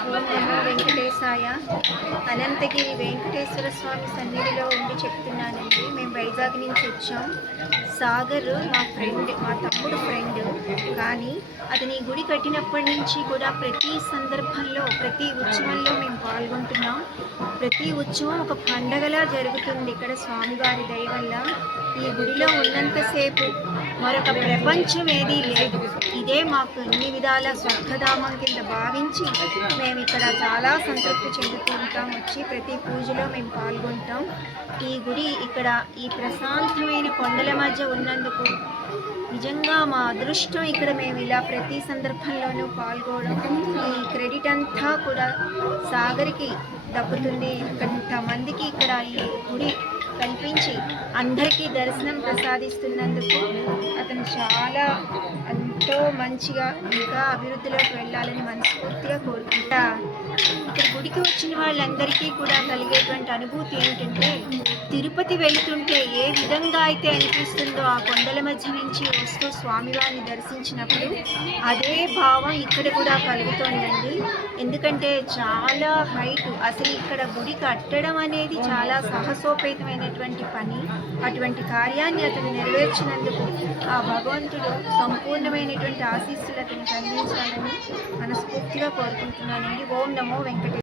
ఓం నమో వెంకటేశాయ. అనంతగిరి వెంకటేశ్వర స్వామి సన్నిధిలో ఉండి చెప్తున్నానండి. మేము వైజాగ్ నుంచి వచ్చాం. సాగర్ మా తమ్ముడు ఫ్రెండ్. కానీ అతని గుడి కట్టినప్పటి నుంచి కూడా ప్రతి సందర్భంలో, ప్రతి ఉత్సవంలో మేము పాల్గొంటున్నాం. ప్రతి ఉత్సవం ఒక పండగలా జరుగుతుంది ఇక్కడ స్వామివారి దయ వల్ల. ఈ గుడిలో ఉన్నంతసేపు మరొక ప్రపంచం ఏదీ లేదు. ఇదే మాకు అన్ని విధాల స్వర్గధామం కింద భావించి మేము ఇక్కడ చాలా సంతృప్తి చెందుతూ ఉంటాం. వచ్చి ప్రతి పూజలో మేము పాల్గొంటాం. ఈ గుడి ఇక్కడ ఈ ప్రశాంతమైన కొండల మధ్య ఉన్నందుకు నిజంగా మా అదృష్టం. ఇక్కడ మేము ఇలా ప్రతి సందర్భంలోనూ పాల్గొనడం, ఈ క్రెడిట్ అంతా కూడా సాగర్కి దక్కుతుంది. కొంతమందికి ఇక్కడ ఈ గుడి కల్పించి అందరికీ దర్శనం ప్రసాదిస్తున్నందుకు అతను చాలా ఎంతో మంచిగా ఇంకా అభివృద్ధిలోకి వెళ్ళాలని మనస్ఫూర్తిగా కోరుకుంటా. ఇక్కడ గుడికి వచ్చిన వాళ్ళందరికీ కూడా కలిగేటువంటి అనుభూతి ఏంటంటే, తిరుపతి వెళుతుంటే ఏ విధంగా అయితే అనిపిస్తుందో ఆ కొండల మధ్య నుంచి వస్తూ స్వామివారిని దర్శించినప్పుడు అదే భావం ఇక్కడ కూడా కలుగుతోందండి. ఎందుకంటే చాలా హైట్. అసలు ఇక్కడ గుడి కట్టడం అనేది చాలా సాహసోపేతమైనటువంటి పని. అటువంటి కార్యాన్ని అతను నెరవేర్చినందుకు ఆ భగవంతుడు సంపూర్ణమైనటువంటి ఆశీస్సులు అతనికి అందించాలని మనస్ఫూర్తిగా కోరుకుంటున్నానండి. ఓం నమో వెంకటేశ్వర.